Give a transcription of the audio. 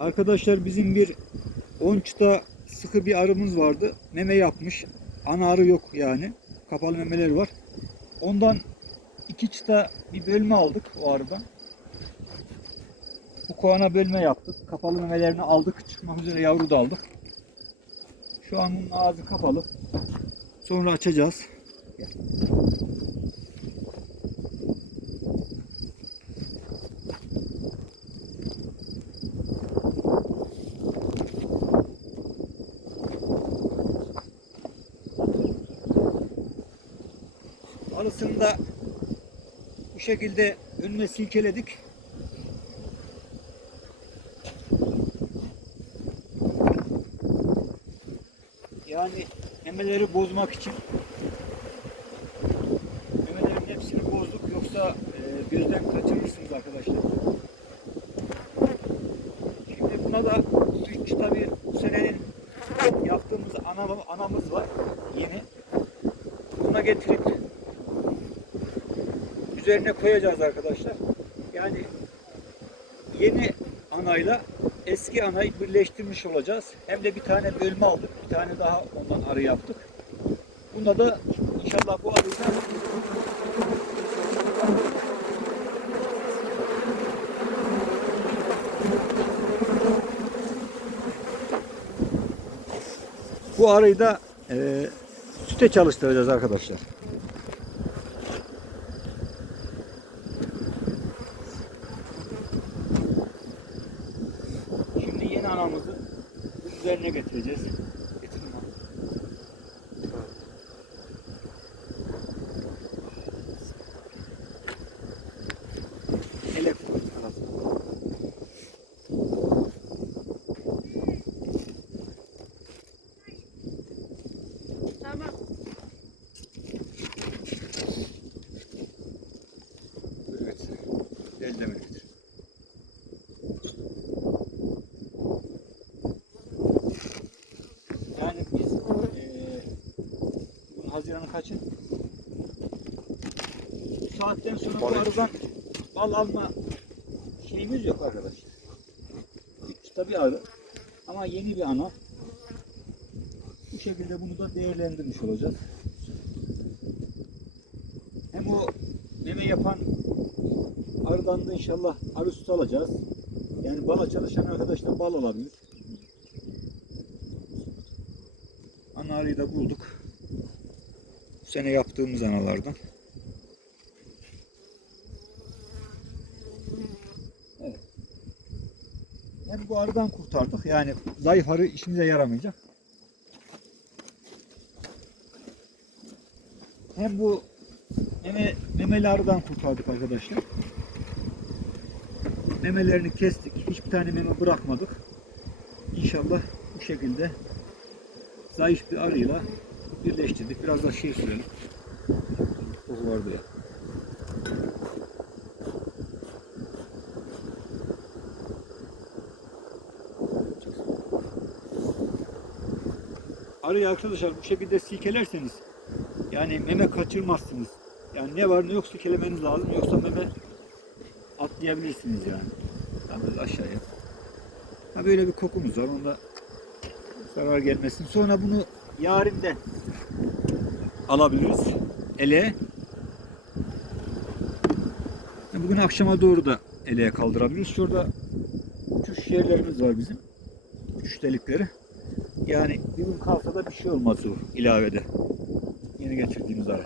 Arkadaşlar bizim bir 10 çıta sıkı bir arımız vardı. Meme yapmış. Ana arı yok yani. Kapalı memeleri var. Ondan iki çıta bir bölme aldık o arıdan. Bu kovana bölme yaptık. Kapalı memelerini aldık. Çıkmak üzere yavru da aldık. Şu an bunun ağzı kapalı. Sonra açacağız. Arısını da bu şekilde önüne silkeledik. Yani memeleri bozmak için memelerin hepsini bozduk yoksa e, birden kaçırırsınız arkadaşlar. Şimdi buna da su iç tabi bu senenin yaptığımız ana, anamız var yeni. Buna getirip üzerine koyacağız arkadaşlar. Yani yeni anayla eski anayı birleştirmiş olacağız. Hem de bir tane bölme aldık. Bir tane daha ondan arı yaptık. Bunda da inşallah bu arıyı bu arıyı da e, süte çalıştıracağız arkadaşlar. Şimdi yeni anamızı üzerine getireceğiz. Haziran'ın kaçı? Bu saatten sonra bu Bal aradan bal alma şeyimiz yok arkadaşlar. Üç tabi arı ama yeni bir ana. Bu şekilde bunu da değerlendirmiş olacağız. Hem o meme yapan arıdan da inşallah arı sütü alacağız. Yani bala çalışan arkadaşlar bal alabilir. Ana arıyı da bulduk. Sene yaptığımız analardan. Evet. Hem bu arıdan kurtardık. Yani zayıf arı işimize yaramayacak. Hem bu meme, memeli arıdan kurtardık arkadaşlar. Memelerini kestik. Hiçbir tane meme bırakmadık. İnşallah bu şekilde zayıf bir arıyla birleştirdik. Biraz da şey sürelim. Koku vardı ya. Arıyı arkadaşlar bu şekilde silkelerseniz yani meme kaçırmazsınız. Yani ne var ne yok silkelemeniz lazım yoksa meme atlayabilirsiniz yani. Yalnız aşağıya. Ha böyle bir kokumuz var. Onda zarar gelmesin. Sonra bunu yarimden alabiliriz. Ele. Bugün akşama doğru da eleye kaldırabiliriz. Şurada uçuş yerlerimiz var bizim. Uçuş delikleri. Yani bir gün kalsa da bir şey olmaz o ilavede. Yeni getirdiğimiz ara.